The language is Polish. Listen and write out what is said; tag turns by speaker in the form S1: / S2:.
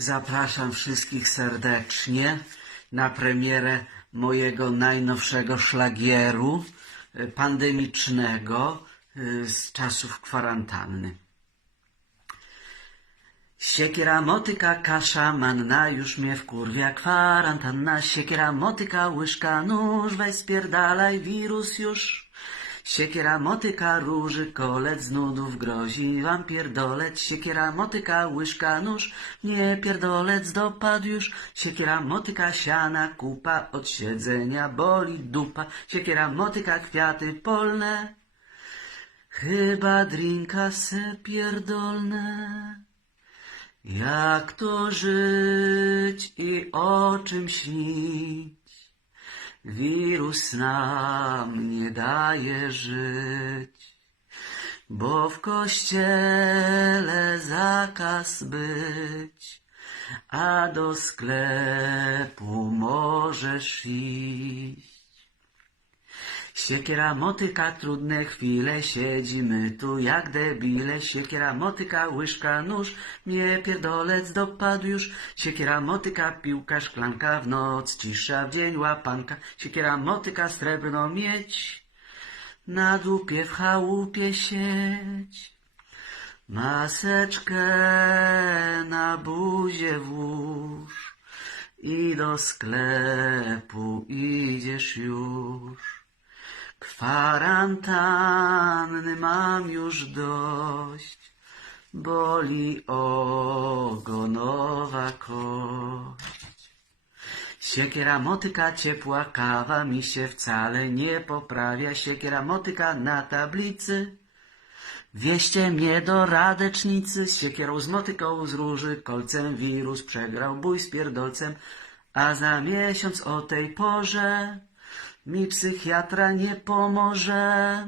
S1: Zapraszam wszystkich serdecznie na premierę mojego najnowszego szlagieru y, pandemicznego y, z czasów kwarantanny. Siekiera, motyka, kasza, manna, już mnie wkurwia kwarantanna. Siekiera, motyka, łyżka, nóż, weź spierdalaj, wirus już. Siekiera, motyka, róży, kolec, nudów grozi wam pierdolec. Siekiera, motyka, łyżka, nóż, nie pierdolec, dopadł już. Siekiera, motyka, siana, kupa, od siedzenia boli dupa. Siekiera, motyka, kwiaty polne, chyba drinka se pierdolne. Jak to żyć i o czym śnić? Wirus nam nie daje żyć, bo w kościele zakaz być, a do sklepu możesz iść. Siekiera, motyka, trudne chwile, siedzimy tu jak debile. Siekiera, motyka, łyżka, nóż, mnie pierdolec dopadł już. Siekiera, motyka, piłka, szklanka, w noc, cisza, w dzień łapanka. Siekiera, motyka, srebrno mieć, na dupie w chałupie sieć. Maseczkę na buzie włóż i do sklepu idziesz już. Kwarantanny mam już dość, boli ogonowa kość. Siekiera, motyka, ciepła kawa mi się wcale nie poprawia. Siekiera, motyka na tablicy. Wieście mnie do radecznicy z siekierą, z motyką, z róży, kolcem wirus przegrał bój z pierdolcem, a za miesiąc o tej porze mi psychiatra nie pomoże.